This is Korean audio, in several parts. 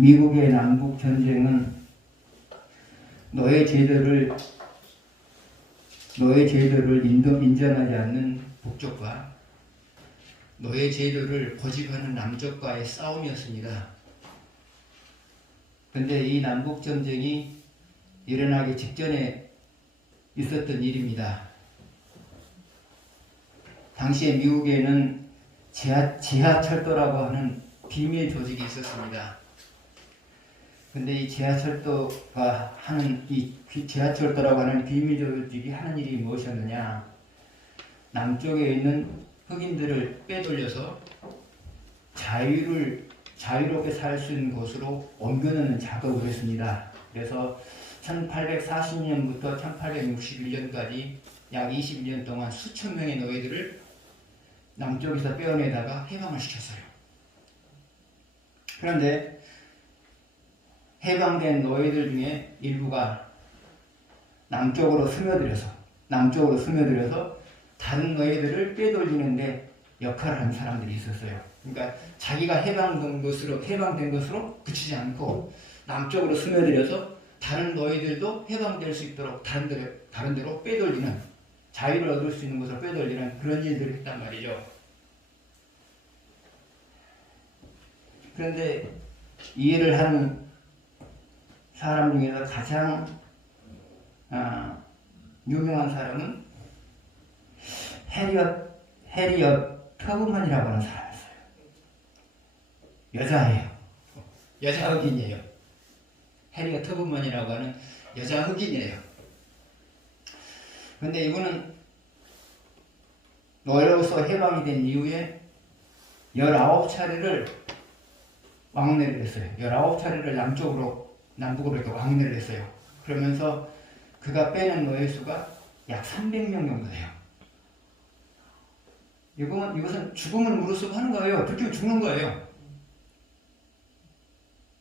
미국의 남북 전쟁은 노예 제도를 인정하지 않는 북쪽과 노예 제도를 고집하는 남쪽과의 싸움이었습니다. 그런데 이 남북 전쟁이 일어나기 직전에 있었던 일입니다. 당시에 미국에는 지하철도라고 하는 비밀 조직이 있었습니다. 근데 이 지하철도라고 하는 비밀 조직이 하는 일이 무엇이었느냐? 남쪽에 있는 흑인들을 빼돌려서 자유롭게 살 수 있는 곳으로 옮겨놓는 작업을 했습니다. 그래서 1840년부터 1861년까지 약 21년 동안 수천 명의 노예들을 남쪽에서 빼어내다가 해방을 시켰어요. 그런데 해방된 노예들 중에 일부가 남쪽으로 스며들어서 다른 노예들을 빼돌리는데 역할을 하는 사람들이 있었어요. 그러니까 자기가 해방된 것으로 그치지 않고 남쪽으로 스며들어서 다른 노예들도 해방될 수 있도록 다른 데로 빼돌리는, 자유를 얻을 수 있는 곳으로 빼돌리는 그런 일들을 했단 말이죠. 그런데 이 일을 하는 사람 중에서 가장 유명한 사람은 해리엇 터브만이라고 하는 사람이었어요. 여자예요. 여자 흑인이에요. 해리엇 터브만이라고 하는 여자 흑인이에요. 근데 이분은 노예로서 해방이 된 이후에 19차례를 왕래를 했어요. 19차례를 남북으로 이렇게 왕래를 했어요. 그러면서 그가 빼는 노예 수가 약 300명 정도 돼요. 이것은 죽음을 무릅쓰고 하는 거예요. 들키면 죽는 거예요.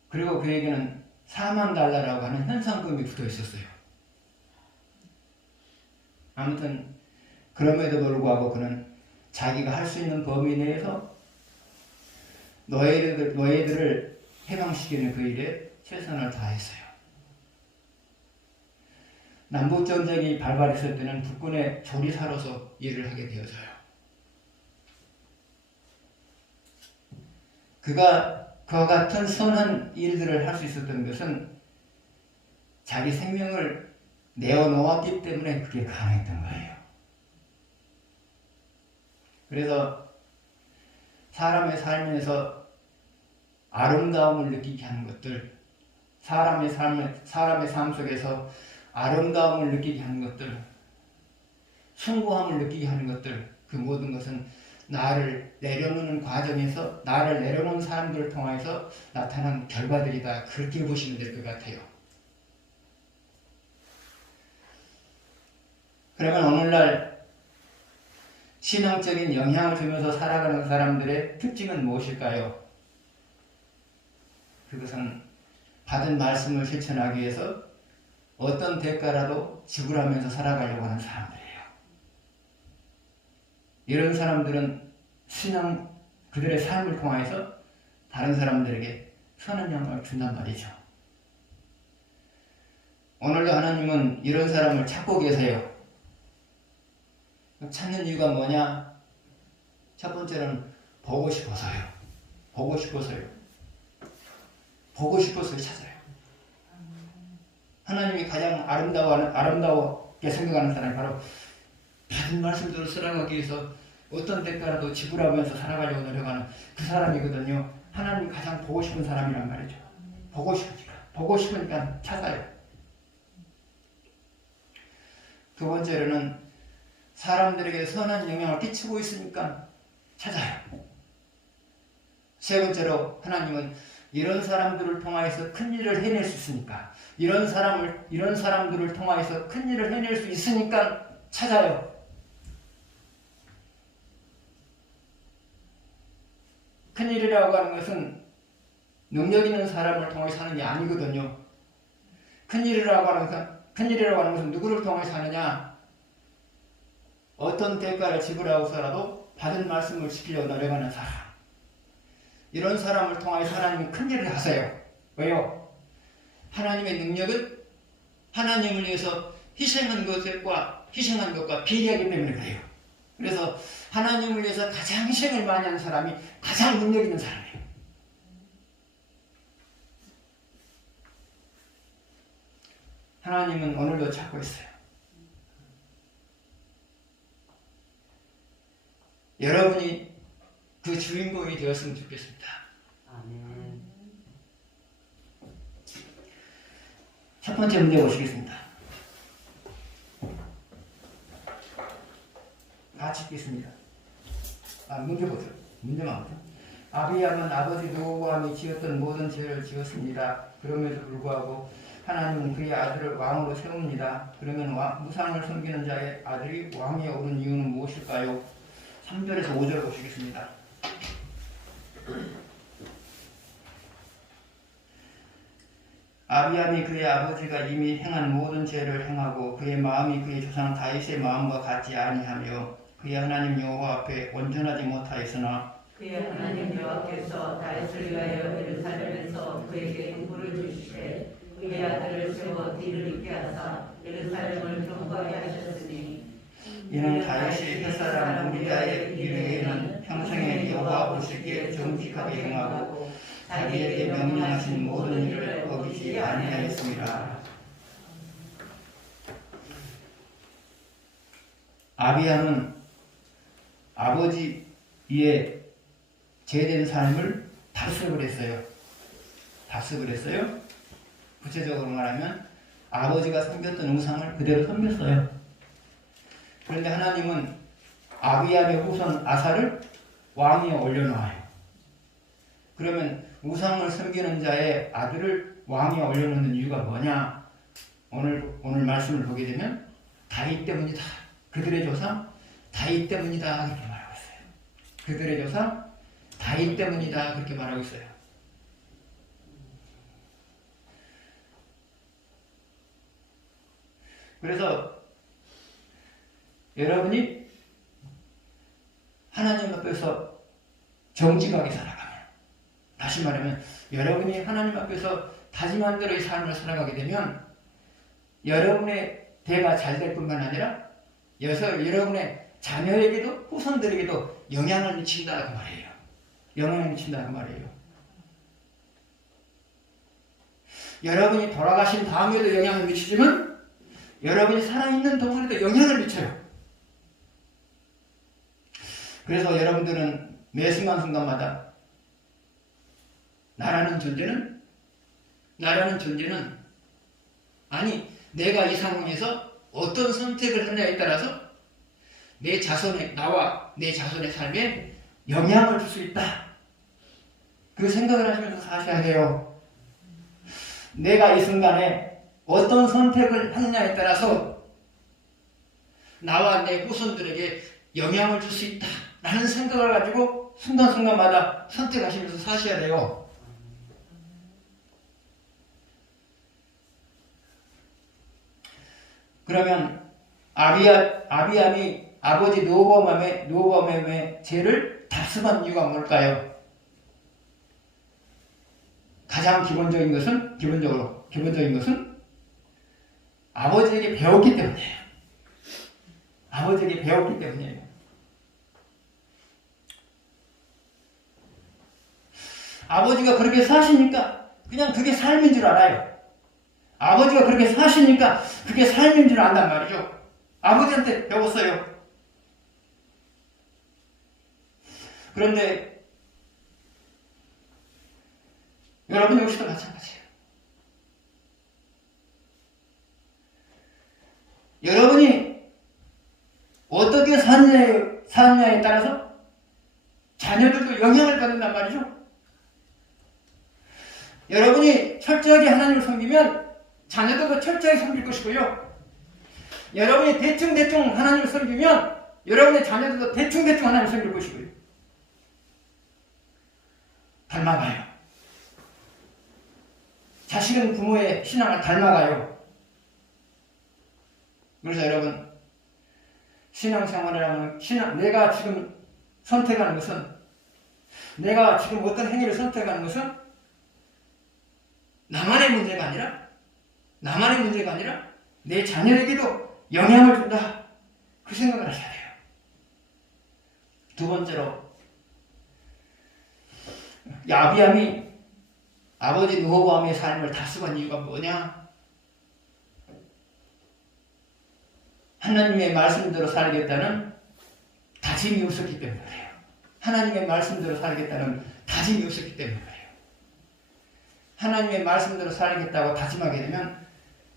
그리고 그에게는 $40,000라고 하는 현상금이 붙어 있었어요. 아무튼 그럼에도 불구하고 그는 자기가 할 수 있는 범위 내에서 노예들을 해방시키는 그 일에 최선을 다했어요. 남북전쟁이 발발했을 때는 국군의 조리사로서 일을 하게 되어서요. 그와 같은 선한 일들을 할 수 있었던 것은 자기 생명을 내어놓았기 때문에 그게 가능했던 거예요. 그래서 사람의 삶에서 아름다움을 느끼게 하는 것들, 사람의 삶 속에서 아름다움을 느끼게 하는 것들, 숭고함을 느끼게 하는 것들, 그 모든 것은 나를 내려놓는 과정에서, 나를 내려놓은 사람들을 통해서 나타난 결과들이다. 그렇게 보시면 될 것 같아요. 그러면 오늘날 신앙적인 영향을 주면서 살아가는 사람들의 특징은 무엇일까요? 그것은 받은 말씀을 실천하기 위해서 어떤 대가라도 지불하면서 살아가려고 하는 사람들이에요. 이런 사람들은 그들의 삶을 통해서 다른 사람들에게 선한 영향을 준단 말이죠. 오늘도 하나님은 이런 사람을 찾고 계세요. 찾는 이유가 뭐냐? 첫 번째는 보고 싶어서요. 보고 싶어서 찾아요. 하나님이 가장 아름다웠게 생각하는 사람이 바로 받은 말씀대로 살아가기 위해서 어떤 대가라도 지불하면서 살아가려고 노력하는 그 사람이거든요. 하나님이 가장 보고 싶은 사람이란 말이죠. 보고 싶으니까 찾아요. 두 번째로는 사람들에게 선한 영향을 끼치고 있으니까 찾아요. 세 번째로 하나님은 이런 사람들을 통하여서 큰 일을 해낼 수 있으니까, 이런 사람들을 통하여서 큰 일을 해낼 수 있으니까 찾아요. 큰 일이라고 하는 것은 능력 있는 사람을 통해서 하는 게 아니거든요. 큰 일이라고 하는 것은 누구를 통해서 하느냐? 어떤 대가를 지불하고서라도 받은 말씀을 지키려고 노력하는 사람. 이런 사람을 통하여 하나님이 큰 일을 하세요. 왜요? 하나님의 능력은 하나님을 위해서 희생한 것과 비례하기 때문에 그래요. 그래서 하나님을 위해서 가장 희생을 많이 하는 사람이 가장 능력 있는 사람이에요. 하나님은 오늘도 찾고 있어요. 여러분이 그 주인공이 되었으면 좋겠습니다. 아멘. 첫 번째 문제 보시겠습니다. 같이 읽겠습니다. 문제 보세요. 문제만 보세요. 아비암은 아버지 노고함이 지었던 모든 죄를 지었습니다. 그럼에도 불구하고 하나님은 그의 아들을 왕으로 세웁니다. 그러면 무상을 섬기는 자의 아들이 왕에 오른 이유는 무엇일까요? 3절에서 5절 보시겠습니다. 아비암이 그의 아버지가 이미 행한 모든 죄를 행하고 그의 마음이 그의 조상 다윗의 마음과 같지 아니하며 그의 하나님 여호와 앞에 온전하지 못하였으나 그의 하나님 여호와께서 다윗을 위하여 예루살렘에서 그에게 공부를 주시되 그의 아들을 세워 뒤를 잇게 하사 예루살렘을 경고하게 하셨으니 이는 다윗이 햇사람 우리아의 이르에는 평생에 여호와 보시기에 정직하게 행하고 자기에게 명령하신 모든 일을 어기지 아니하였습니다. 아비암은 아버지의 죄된 삶을 답습을 했어요. 답습을 했어요. 구체적으로 말하면 아버지가 섬겼던 우상을 그대로 섬겼어요. 그런데 하나님은 아비암의 후손 아사를 왕위에 올려놓아요. 그러면 우상을 섬기는 자의 아들을 왕위에 올려놓는 이유가 뭐냐? 오늘 말씀을 보게 되면 다윗 때문이다. 그들의 조상 다윗 때문이다. 그렇게 말하고 있어요. 그들의 조상 다윗 때문이다. 그렇게 말하고 있어요. 그래서 여러분이 하나님 앞에서 정직하게 살아가면, 다시 말하면 여러분이 하나님 앞에서 다짐한 대로의 삶을 살아가게 되면 여러분의 대가 잘 될 뿐만 아니라 여러분의 자녀에게도 후손들에게도 영향을 미친다 그 말이에요. 영향을 미친다 그 말이에요. 여러분이 돌아가신 다음에도 영향을 미치지만 여러분이 살아있는 동안에도 영향을 미쳐요. 그래서 여러분들은 매 순간순간마다 나라는 존재는 아니 내가 이 상황에서 어떤 선택을 하느냐에 따라서 나와 내 자손의 삶에 영향을 줄 수 있다. 그 생각을 하시면서 사셔야 돼요. 내가 이 순간에 어떤 선택을 하느냐에 따라서 나와 내 후손들에게 영향을 줄 수 있다. 라는 생각을 가지고 순간순간마다 선택하시면서 사셔야 돼요. 그러면 아비암이 아버지 노보암의 죄를 답습한 이유가 뭘까요? 가장 기본적인 것은 아버지에게 배웠기 때문이에요. 아버지에게 배웠기 때문이에요. 아버지가 그렇게 사시니까 그냥 그게 삶인 줄 알아요. 아버지가 그렇게 사시니까 그게 삶인 줄 안단 말이죠. 아버지한테 배웠어요. 그런데 여러분 역시도 마찬가지예요. 여러분이 어떻게 사느냐에 따라서 자녀들도 영향을 받는단 말이죠. 여러분이 철저하게 하나님을 섬기면 자녀들도 철저하게 섬길 것이고요. 여러분이 대충 하나님을 섬기면 여러분의 자녀들도 대충 하나님을 섬길 것이고요. 닮아가요. 자식은 부모의 신앙을 닮아가요. 그래서 여러분 신앙생활을 하면 내가 지금 선택하는 것은 내가 지금 어떤 행위를 선택하는 것은 나만의 문제가 아니라 내 자녀에게도 영향을 준다. 그 생각을 하셔야 돼요. 두 번째로, 아비암이 아버지 르호보암의 삶을 다스린 이유가 뭐냐? 하나님의 말씀대로 살겠다는 다짐이 없었기 때문에 그래요. 하나님의 말씀대로 살겠다는 다짐이 없었기 때문에 그래요. 하나님의 말씀대로 살겠다고 다짐하게 되면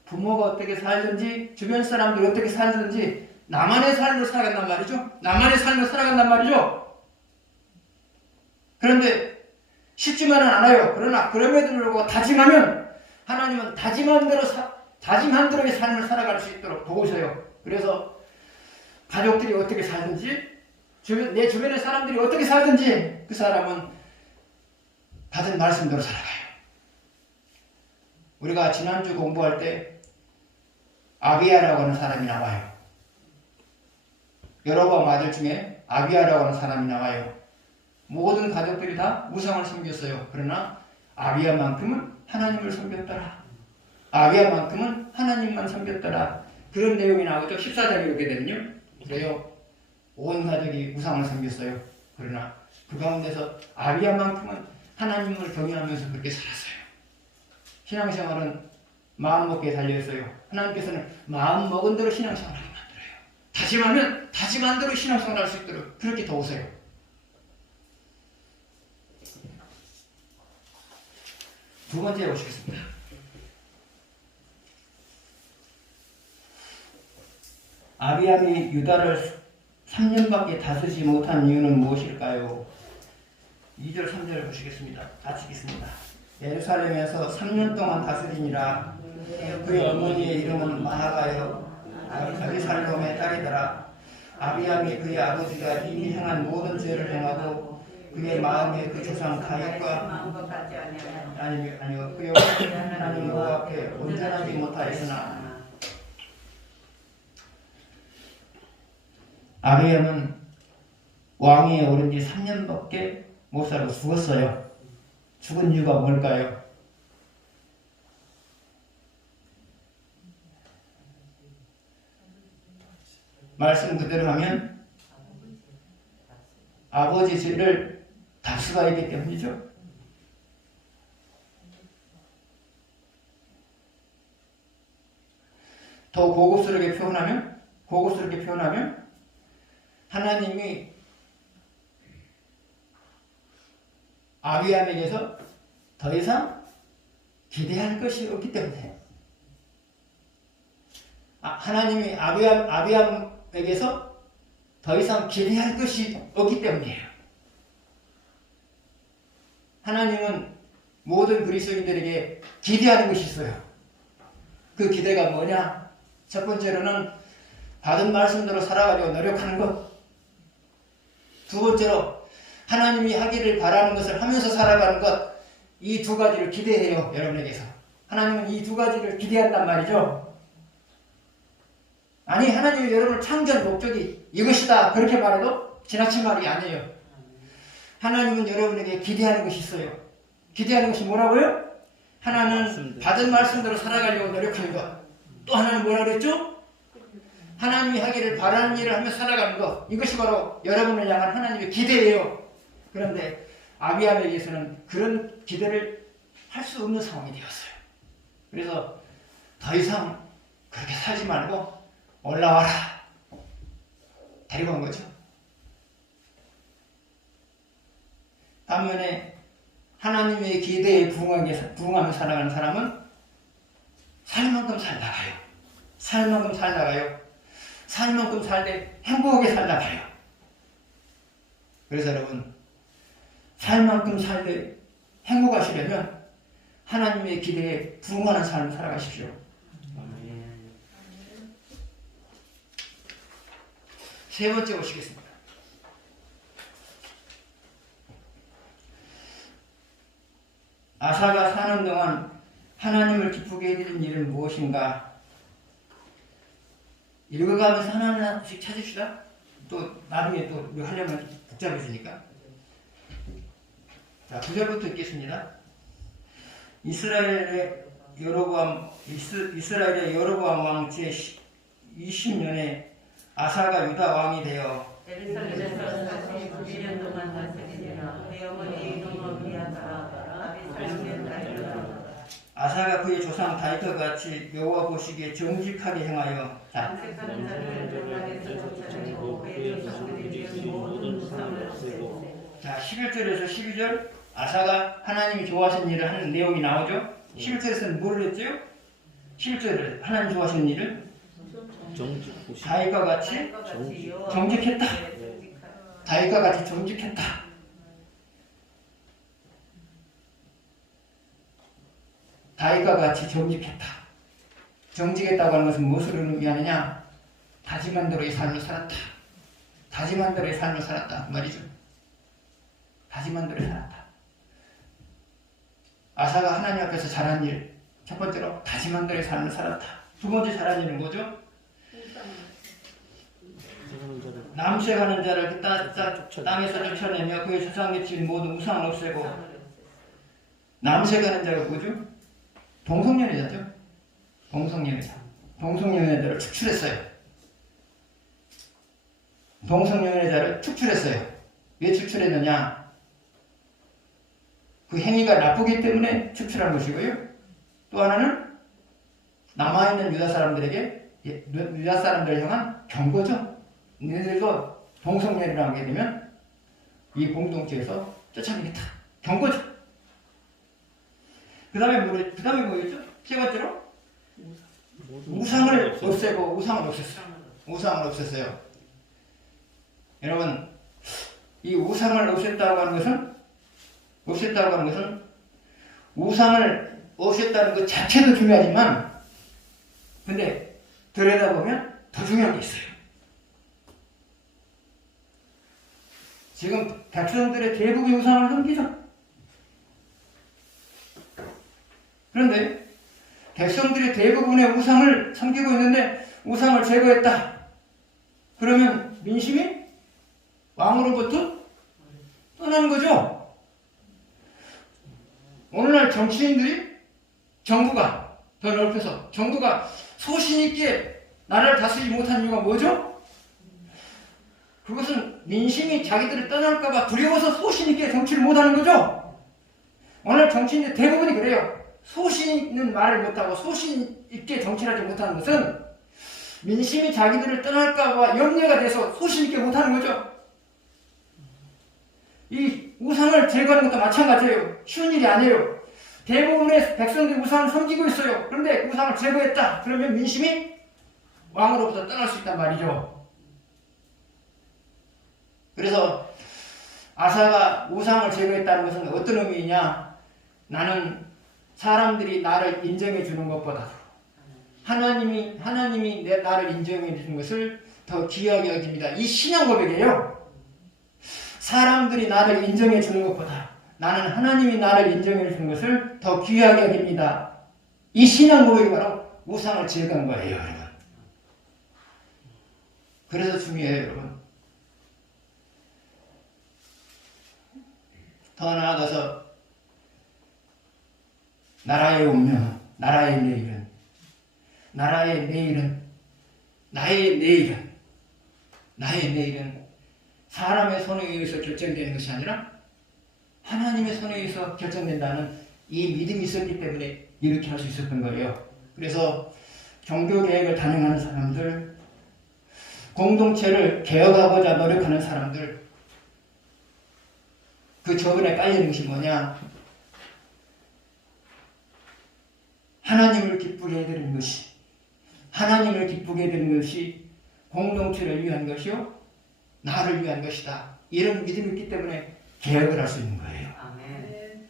부모가 어떻게 살든지 주변 사람들이 어떻게 살든지 나만의 삶을 살아간단 말이죠. 그런데 쉽지만은 않아요. 그러나 그럼에도 불구하고 다짐하면 하나님은 다짐한 대로의 삶을 살아갈 수 있도록 도우셔요. 그래서 가족들이 어떻게 살든지 내 주변의 사람들이 어떻게 살든지 그 사람은 받은 말씀대로 살아가요. 우리가 지난주 공부할 때 아비야라고 하는 사람이 나와요. 여로보암 아들 중에 아비야라고 하는 사람이 나와요. 모든 가족들이 다 우상을 섬겼어요. 그러나 아비야만큼은 하나님을 섬겼더라. 아비야만큼은 하나님만 섬겼더라. 그런 내용이 나오죠. 14장에 오게 되면요. 그래요. 온 가족이 우상을 섬겼어요. 그러나 그 가운데서 아비야만큼은 하나님을 경외하면서 그렇게 살았어요. 신앙생활은 마음먹기에 달려있어요. 하나님께서는 마음먹은 대로 신앙생활하게 만들어요. 다짐하면 다짐한 대로 신앙생활할 수 있도록 그렇게 도우세요. 두 번째 보시겠습니다. 아비암이 유다를 3년밖에 다스리지 못한 이유는 무엇일까요? 2절 3절을 보시겠습니다. 같이 읽겠습니다. 예루살렘에서 3년 동안 다스리니라. 그의 어머니의 이름은 마하가요 아비살롬의 딸이더라. 아비암이 그의 아버지가 이미 행한 모든 죄를 행하고 그의 마음에 그 조상 가인과 아니요 그의 하나님 여호와 앞에 온전하지 못하였으나 아비암은 왕위에 오른 지 3년밖에 못 살고 죽었어요. 죽은 이유가 뭘까요? 말씀 그대로 하면 아버지 죄를 다스가야 하기 때문이죠. 더 고급스럽게 표현하면 하나님이 아비암에게서 더 이상 기대할 것이 없기 때문에 하나님이 아비암에게서 더 이상 기대할 것이 없기 때문이에요. 하나님은 모든 그리스도인들에게 기대하는 것이 있어요. 그 기대가 뭐냐? 첫 번째로는 받은 말씀대로 살아가려고 노력하는 것. 두 번째로 하나님이 하기를 바라는 것을 하면서 살아가는 것. 이 두 가지를 기대해요. 여러분에게서. 하나님은 이 두 가지를 기대한단 말이죠. 아니 하나님이 여러분을 창조한 목적이 이것이다 그렇게 말해도 지나친 말이 아니에요. 하나님은 여러분에게 기대하는 것이 있어요. 기대하는 것이 뭐라고요? 하나는 받은 말씀대로 살아가려고 노력하는 것. 또 하나는 뭐라 그랬죠? 하나님이 하기를 바라는 일을 하며 살아가는 것. 이것이 바로 여러분을 향한 하나님의 기대예요. 그런데 아비암에게서는 그런 기대를 할 수 없는 상황이 되었어요. 그래서 더 이상 그렇게 살지 말고 올라와라. 데리고 온 거죠. 반면에 하나님의 기대에 부응하며 살아가는 사람은 살 만큼 살다가요. 살 만큼 살되 행복하게 살다가요. 그래서 여러분 살 만큼 살되 행복하시려면 하나님의 기대에 부응하는 삶을 살아가십시오. 세 번째 보시겠습니다. 아사가 사는 동안 하나님을 기쁘게 해드린 일은 무엇인가? 읽어가면서 하나하나씩 찾읍시다. 또 나중에 또 하려면 복잡해지니까. 자, 9절부터 읽겠습니다. 이스라엘의 여로보암 왕 제20년에 아사가 유다 왕이 되어 예루살렘에서 41년 동안 다스리니라. 그의 어머니 노노미아 따라 아비살의 딸이라. 아사가 그의 조상 다윗과 같이 여호와 보시기에 정직하게 행하여 안색하는 자를 족장에서 쫓아내고 그의 조상들이 지은 모든 우상을 없애고. 자, 11절에서 12절 아사가 하나님이 좋아하신 일을 하는 내용이 나오죠. 11절에서는 뭐를 했죠? 11절에 하나님 좋아하시는 일을 다윗과 같이 정직했다. 다윗과 같이 정직했다. 다윗과 같이 정직했다. 정직했다고 하는 것은 무엇을 의미하느냐? 다짐한 대로의 삶을 살았다. 다짐한 대로의 삶을 살았다. 그 말이죠. 다짐한 대로 살았다. 아사가 하나님 앞에서 잘한 일, 첫 번째로 다짐한 대로의 삶을 살았다. 두 번째 잘한 일은 뭐죠? 남색하는 자를 땅에서 쫓아내며 그의 조상의 지은 모든 우상을 없애고. 남색하는 자가 뭐죠? 동성연애자죠. 동성연애자. 동성연애자를 축출했어요. 동성연애자를 축출했어요. 왜 축출했느냐? 그 행위가 나쁘기 때문에 축출한 것이고요. 또 하나는 남아있는 유다 사람들을 향한 경고죠. 너희들도 동성연애를 하게 되면 이 공동체에서 쫓아내겠다. 경고죠. 그 다음에 뭐였죠? 세 번째로 우상을 없애고. 우상을 없앴어요. 여러분, 이 우상을 없앴다고 하는 것은 우상을 없앴다는 것 자체도 중요하지만, 근데 들여다보면 더 중요한 게 있어요. 지금 백성들의 대부분이 우상을 섬기죠. 그런데 백성들이 대부분의 우상을 섬기고 있는데 우상을 제거했다. 그러면 민심이 왕으로부터 떠나는 거죠. 오늘날 정부가 더 넓혀서 정부가 소신 있게 나라를 다스리지 못한 이유가 뭐죠? 그것은 민심이 자기들을 떠날까봐 두려워서 소신 있게 정치를 못하는 거죠. 오늘 정치인들 대부분이 그래요. 소신 있는 말을 못하고 소신 있게 정치를 하지 못하는 것은 민심이 자기들을 떠날까봐 염려가 돼서 소신 있게 못하는 거죠. 이 우상을 제거하는 것도 마찬가지예요. 쉬운 일이 아니에요. 대부분의 백성들이 우상을 섬기고 있어요. 그런데 우상을 제거했다. 그러면 민심이 왕으로부터 떠날 수 있단 말이죠. 그래서 아사가 우상을 제거했다는 것은 어떤 의미이냐? 나는 사람들이 나를 인정해 주는 것보다 하나님이 나를 인정해 주는 것을 더 귀하게 여깁니다. 이 신앙 고백이에요. 사람들이 나를 인정해 주는 것보다 나는 하나님이 나를 인정해 주는 것을 더 귀하게 여깁니다. 이 신앙 고백이 바로 우상을 제거한 거예요, 여러분. 그래서 중요해요, 여러분. 더 나아가서 나라의 운명, 나의 내일은 사람의 손에 의해서 결정되는 것이 아니라 하나님의 손에 의해서 결정된다는 이 믿음이 있었기 때문에 이렇게 할 수 있었던 거예요. 그래서 종교개혁을 단행하는 사람들, 공동체를 개혁하고자 노력하는 사람들, 그 저변에 깔리는 것이 뭐냐? 하나님을 기쁘게 해드리는 것이 공동체를 위한 것이요 나를 위한 것이다. 이런 믿음이 있기 때문에 개혁을 할 수 있는 거예요. 아멘.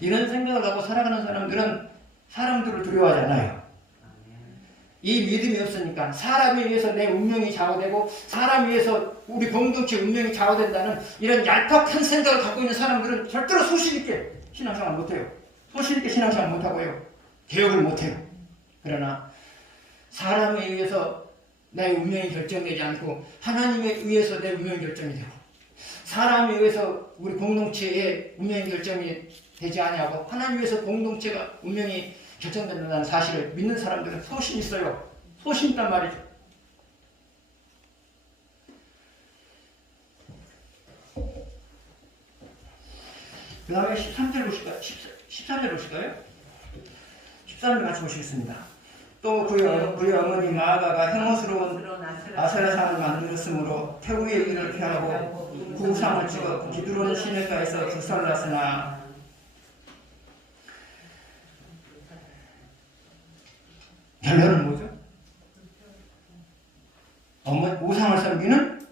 이런 생각을 갖고 살아가는 사람들은 사람들을 두려워하지 않아요. 이 믿음이 없으니까 사람에 의해서 내 운명이 좌우되고 사람에 의해서 우리 공동체 운명이 좌우된다는 이런 얄팍한 생각을 갖고 있는 사람들은 절대로 소신있게 신앙생활 못해요. 소신있게 신앙생활 못하고요. 개혁을 못해요. 그러나 사람에 의해서 내 운명이 결정되지 않고 하나님에 의해서 내 운명이 결정이 되고 사람에 의해서 우리 공동체의 운명이 결정이 되지 아니하고 하나님 위해서 공동체가 운명이 결정된다는 사실을 믿는 사람들은 소신 있어요. 소신 있단 말이죠. 그 다음에 13절 보실까요? 13절 보실까요? 13절 같이 보시겠습니다. 또 그의 어머니 마아가가 혐오스러운 아세라 상을 만들었으므로 태우의 일을 피하고 구상을 찍어 기드론 시내가에서 불살랐으나 결론은 뭐죠? 우상을 섬기는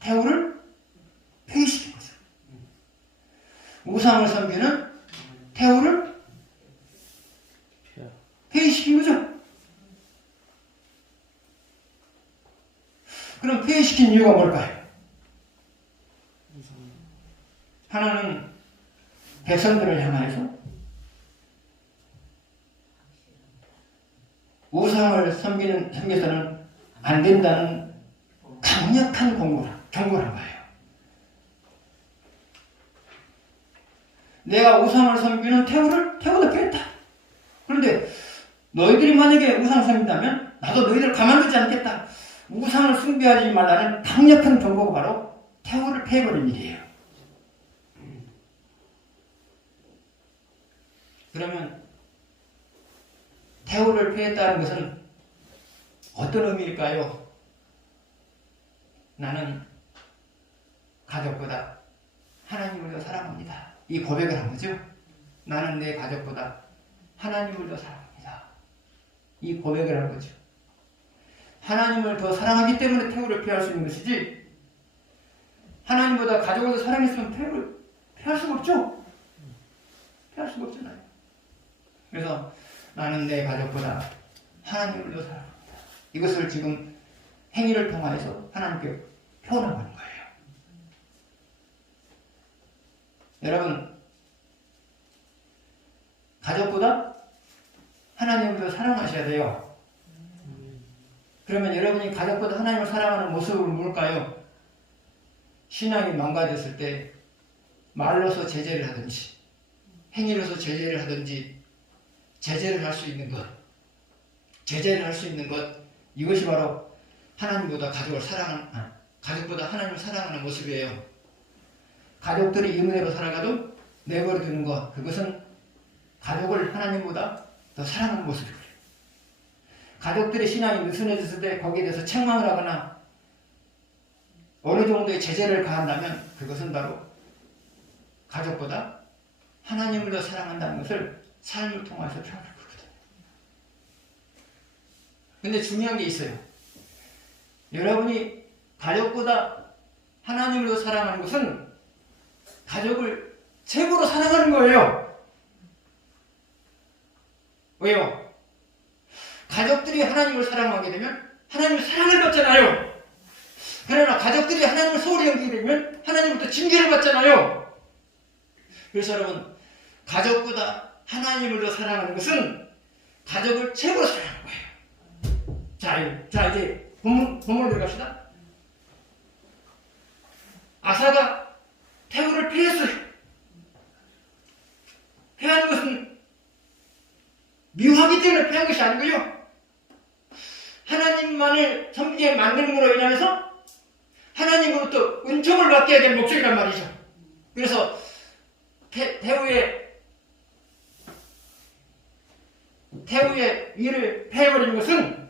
태우를 폐위시킨 거죠. 우상을 섬기는 태우를 폐위시킨 거죠. 그럼 폐위시킨 이유가 뭘까요? 하나는 백성들을 향하여서 우상을 섬겨서는 안 된다는 강력한 경고란 거예요. 내가 우상을 섬기는 태우도 피했다. 그런데 너희들이 만약에 우상을 섬긴다면 나도 너희들을 가만두지 않겠다. 우상을 숭배하지 말라는 강력한 경고가 바로 태우를 패해버린 일이에요. 그러면 태우를 패했다는 것은 어떤 의미일까요? 나는 가족보다 하나님을 더 사랑합니다. 이 고백을 한 거죠. 나는 내 가족보다 하나님을 더 사랑합니다. 이 고백을 한 거죠. 하나님을 더 사랑하기 때문에 태우를 피할 수 있는 것이지, 하나님보다 가족을 더 사랑했으면 태우를 피할 수가 없죠. 피할 수가 없잖아요. 그래서 나는 내 가족보다 하나님을 더 사랑합니다. 이것을 지금 행위를 통하여서 하나님께 표현하고 있는 거예요. 여러분, 가족보다 하나님을 더 사랑하셔야 돼요. 그러면 여러분이 가족보다 하나님을 사랑하는 모습은 뭘까요? 신앙이 망가졌을 때 말로서 제재를 하든지 행위로서 제재를 하든지 제재를 할 수 있는 것, 이것이 바로 하나님보다 가족보다 하나님을 사랑하는 모습이에요. 가족들이 이문대로 살아가도 내버려 두는 것, 그것은 가족을 하나님보다 더 사랑하는 모습이에요. 가족들의 신앙이 느슨해졌을 때 거기에 대해서 책망을 하거나 어느 정도의 제재를 가한다면 그것은 바로 가족보다 하나님을 더 사랑한다는 것을 삶을 통해서 표현할 거거든요. 근데 중요한 게 있어요. 여러분이 가족보다 하나님을 더 사랑하는 것은 가족을 최고로 사랑하는 거예요. 왜요? 가족들이 하나님을 사랑하게 되면 하나님의 사랑을 받잖아요. 그러나 가족들이 하나님을 소홀히 여기게 되면 하나님부터 징계를 받잖아요. 그래서 여러분, 가족보다 하나님을 더 사랑하는 것은 가족을 최고로 사랑하는 거예요. 자 이제 본문으로 들어갑시다. 아사가 태우를 피했어요. 피하는 것은 미워하기 때문에 피한 것이 아니고요. 하나님만을 섬기게 만듦으로 인하여서 하나님으로부터 은총을 받게 된 목적이란 말이죠. 그래서 태우의 일을 패해버리는 것은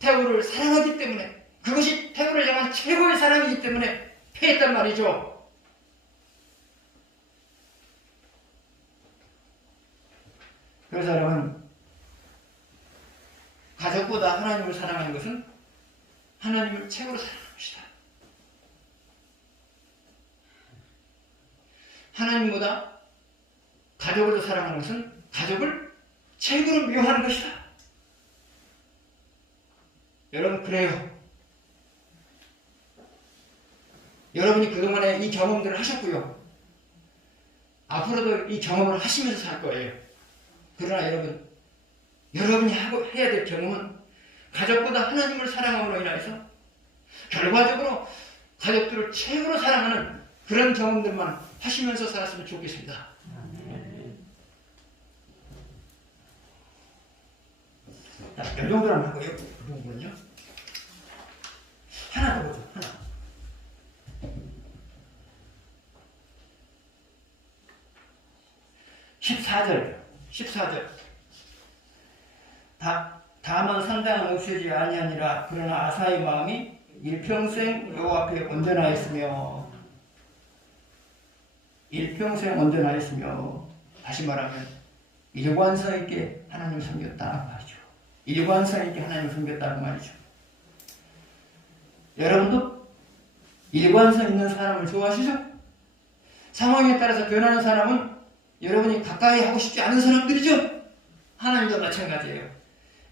태우를 사랑하기 때문에, 그것이 태우를 향한 최고의 사랑이기 때문에 패했단 말이죠. 그래서 여러분, 가족보다 하나님을 사랑하는 것은 하나님을 최고로 사랑하는 것이다. 하나님보다 가족을 더 사랑하는 것은 가족을 최고로 미워하는 것이다. 여러분, 그래요. 여러분이 그동안에 이 경험들을 하셨고요. 앞으로도 이 경험을 하시면서 살 거예요. 그러나 여러분이 해야 될 경험은 가족보다 하나님을 사랑함으로 인해서 결과적으로 가족들을 최고로 사랑하는 그런 경험들만 하시면서 살았으면 좋겠습니다. 자, 이 정도는 하고요. 이 정도는요. 하나 더 보죠. 하나. 14절. 다만 상당한 없애지 아니하니라. 그러나 아사의 마음이 일평생 여호와 앞에 온전하였으며, 일평생 온전하였으며, 다시 말하면 일관성 있게 하나님을 섬겼다는 말이죠. 일관성 있게 하나님을 섬겼다는 말이죠. 여러분도 일관성 있는 사람을 좋아하시죠? 상황에 따라서 변하는 사람은 여러분이 가까이 하고 싶지 않은 사람들이죠? 하나님도 마찬가지예요.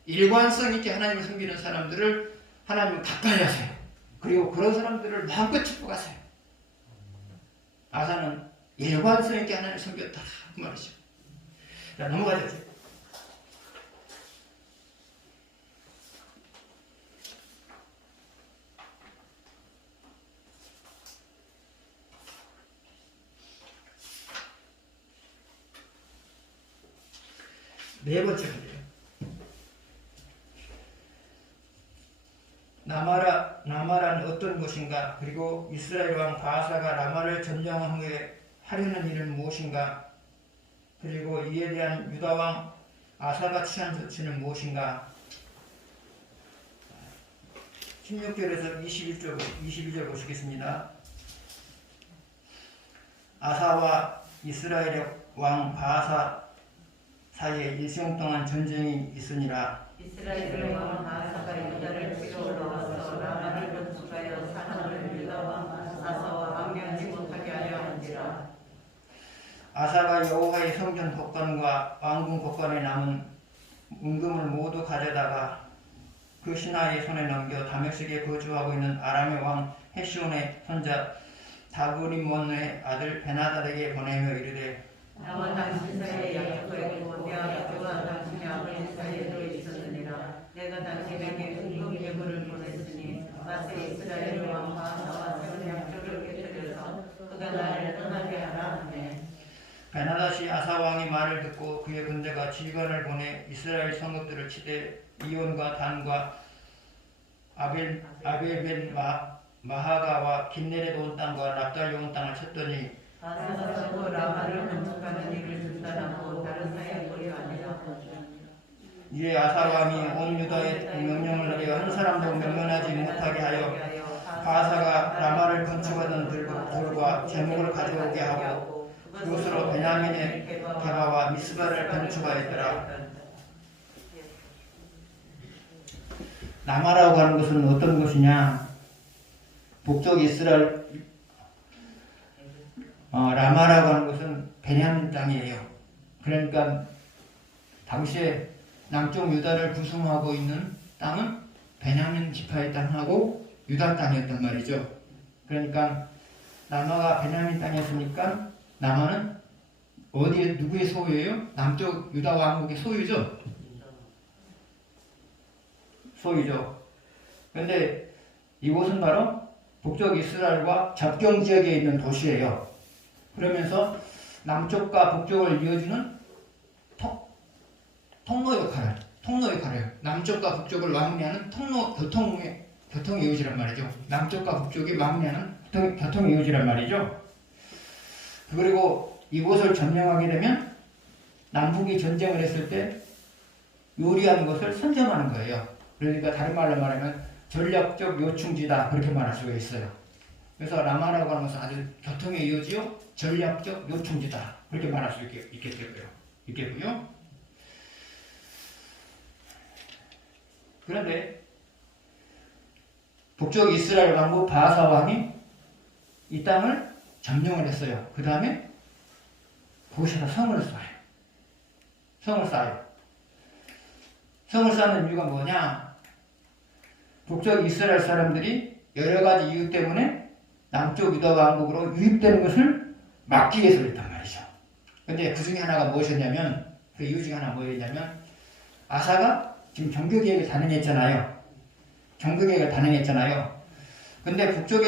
일관성 있게 하나님을 섬기는 사람들을 하나님을 가까이 하세요. 그리고 그런 사람들을 마음껏 축복하세요. 아사는 일관성 있게 하나님을 섬겼다 그 말이죠. 자, 넘어가죠. 네 번째 문제예요. 라마란 어떤 것인가? 그리고 이스라엘 왕 바하사가 라마를 점령한 후에 하려는 일은 무엇인가? 그리고 이에 대한 유다 왕 아사가 취한 조치는 무엇인가? 16절에서 22절 보시겠습니다. 아사와 이스라엘의 왕 바하사 사이에 일생 동안 전쟁이 있으니라. 이스라엘의 왕 바하사가 유다를 치러 올라와서 라마를 건축하여 사람을 유다 왕 아사와 왕면치 못하게 하려 한지라. 아사가 여호와의 성전 법관과 왕궁 법관에 남은 은금을 모두 가져다가 그 신하의 손에 넘겨 다메섹에 거주하고 있는 아람의 왕 헤시온의 손자 다브리몬의 아들 베나다에게 보내며 이르되, 나와 당신 사이에 약속하였고 내 아버지와 당신의 아버지 사이에도 있었느니라. 내가 당신에게 은금 예물을 보냈으니 마세 이스라엘 왕 바하사와 세운 약속을 깨뜨려서 그가 나를 떠나게 하라 하네. 베나다시 아사 왕의 말을 듣고 그의 군대가 지휘관을 보내 이스라엘 성읍들을 치되 이온과 단과 아벨벤 마하가와 긴네렛 온 땅과 납달리 온 땅을 쳤더니 바하사가 또 라마를 건축하는 일을 중단하고 다른 사역을 아니라. 이에 아사 왕이 온 유다에 명령을 내려 한 사람도 면면하지 못하게 하여 바하사가 라마를 건축하던 돌과 제목을 가져오게 하고 그것으로 베냐민의 게바와 미스바를 건축하였더라. 라마라고 하는 것은 어떤 것이냐? 북쪽 이스라엘 라마라고 하는 것은 베냐민 땅이에요. 그러니까 당시에 남쪽 유다를 구성하고 있는 땅은 베냐민 지파의 땅하고 유다 땅이었단 말이죠. 그러니까 라마가 베냐민 땅이었으니까 라마는 어디에 누구의 소유예요? 남쪽 유다 왕국의 소유죠. 소유죠. 그런데 이곳은 바로 북쪽 이스라엘과 접경 지역에 있는 도시예요. 그러면서 남쪽과 북쪽을 이어주는 통로 역할을 남쪽과 북쪽을 왕래하는 교통 이웃이란 말이죠. 남쪽과 북쪽이 왕래하는 교통 이웃이란 말이죠. 그리고 이곳을 점령하게 되면 남북이 전쟁을 했을 때 요리한 것을 선점하는 거예요. 그러니까 다른 말로 말하면 전략적 요충지다 그렇게 말할 수가 있어요. 그래서 라마라고 하는 것은 아주 교통의 이유지요 전략적 요충지다 그렇게 말할 수 있겠고요. 그런데 북쪽 이스라엘 왕국 바하사 왕이 이 땅을 점령을 했어요. 그 다음에 거기서 성을 쌓아요. 성을 쌓는 이유가 뭐냐? 북쪽 이스라엘 사람들이 여러 가지 이유 때문에 남쪽 유다 왕국으로 유입되는 것을 막기 위해서 그랬단 말이죠. 근데 그 중에 하나가 무엇이었냐면, 그 이유 중에 하나가 뭐였냐면, 아사가 지금 정교계획을 단행했잖아요. 근데 북쪽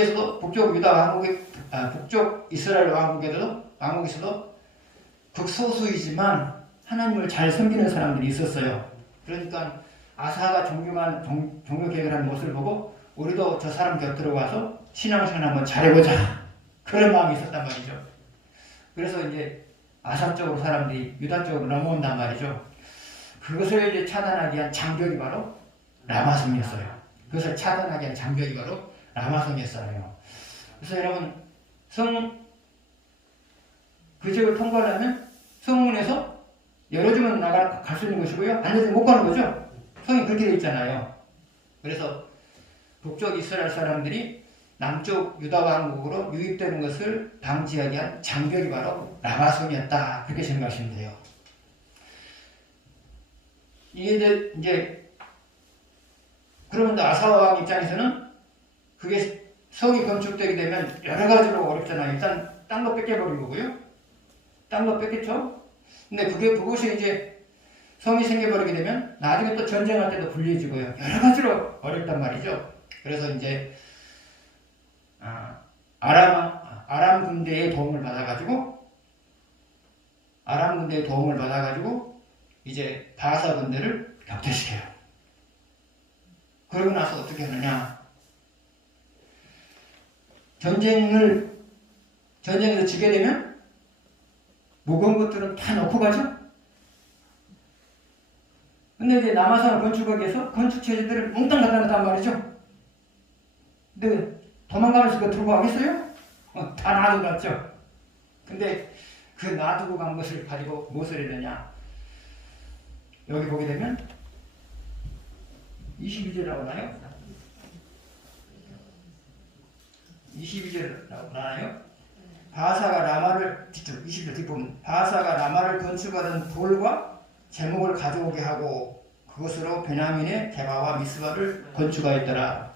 유다 왕국의, 북쪽 이스라엘 왕국에서도 극소수이지만 하나님을 잘 섬기는 사람들이 있었어요. 그러니까 아사가 종교 계획을 한 모습을 보고 우리도 저 사람 곁으로 와서 신앙생활 한번 잘해보자. 그런 마음이 있었단 말이죠. 그래서 이제 아사 쪽으로 사람들이 유다 쪽으로 넘어온단 말이죠. 그것을 이제 차단하기 위한 장벽이 바로 라마성이었어요. 그것을 차단하기 위한 장벽이 바로 라마성이었어요. 그래서 여러분, 그 지역을 통과하려면 성문에서 열어주면 갈 수 있는 것이고요. 안 열어주면 못 가는 거죠. 성이 그렇게 되어 있잖아요. 그래서 북쪽 이스라엘 사람들이 남쪽 유다 왕국으로 유입되는 것을 방지하기 위한 장벽이 바로 라마성이었다. 그렇게 생각하시면 돼요. 이제 그러면 아사 왕 입장에서는 그게 성이 건축되게 되면 여러 가지로 어렵잖아요. 일단 딴 거 뺏겨버린 거고요. 딴 거 뺏겼죠. 근데 그것이 이제 성이 생겨버리게 되면 나중에 또 전쟁할 때도 불리해지고요. 여러 가지로 어렵단 말이죠. 그래서 이제 아람 군대의 도움을 받아가지고 이제 바사 군대를 격퇴시켜요. 그러고 나서 어떻게 하느냐? 전쟁에서 지게 되면 무거운 것들은 다 놓고 가죠. 근데 이제 남아선을 건축하기 위해서 건축 체제들을 몽땅 갖다 놨단 말이죠. 근데 도망가면서 그거 들고 가겠어요? 다 놔두고 갔죠. 근데 그 놔두고 간 것을 가지고 무엇을 해야 되냐? 여기 보게 되면 22절이라고 나요? 22절이라고 나요? 바사가 라마를 20절 뒷부분 바사가 라마를 건축하던 돌과 제목을 가져오게 하고 그것으로 베냐민의 게바와 미스바를 건축하였더라.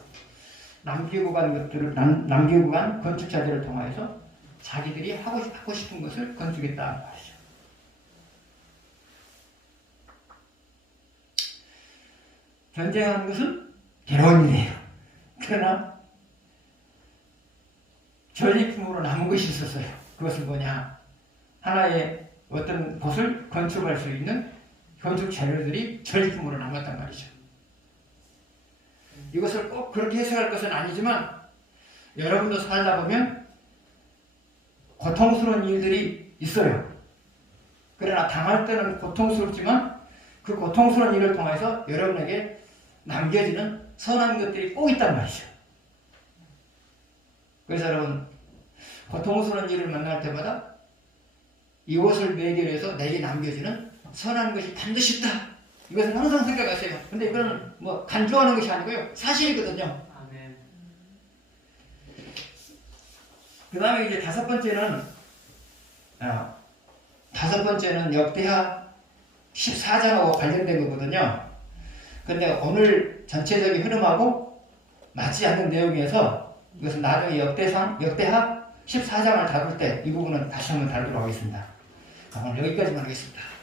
남기고 간 건축자들을 통하여서 자기들이 하고 싶은 것을 건축했다는 말이죠. 전쟁하는 것은 괴로운 일이에요. 그러나 전리품으로 남은 것이 있었어요. 그것은 뭐냐? 하나의 어떤 곳을 건축할 수 있는 건축 재료들이 전리품으로 남았단 말이죠. 이것을 꼭 그렇게 해석할 것은 아니지만 여러분도 살다 보면 고통스러운 일들이 있어요. 그러나 당할 때는 고통스럽지만 그 고통스러운 일을 통해서 여러분에게 남겨지는 선한 것들이 꼭 있단 말이죠. 그래서 여러분 고통스러운 일을 만날 때마다 이것을 매개해서 내게 남겨지는 선한 것이 반드시 있다. 이것은 항상 생각하세요. 근데 이거는 뭐 간주하는 것이 아니고요. 사실이거든요. 아멘. 그 다음에 이제 다섯 번째는 역대하 14장하고 관련된 거거든요. 근데 오늘 전체적인 흐름하고 맞지 않는 내용이어서 이것은 나중에 역대하 14장을 다룰 때 이 부분은 다시 한번 다루도록 하겠습니다. 오늘 여기까지만 하겠습니다.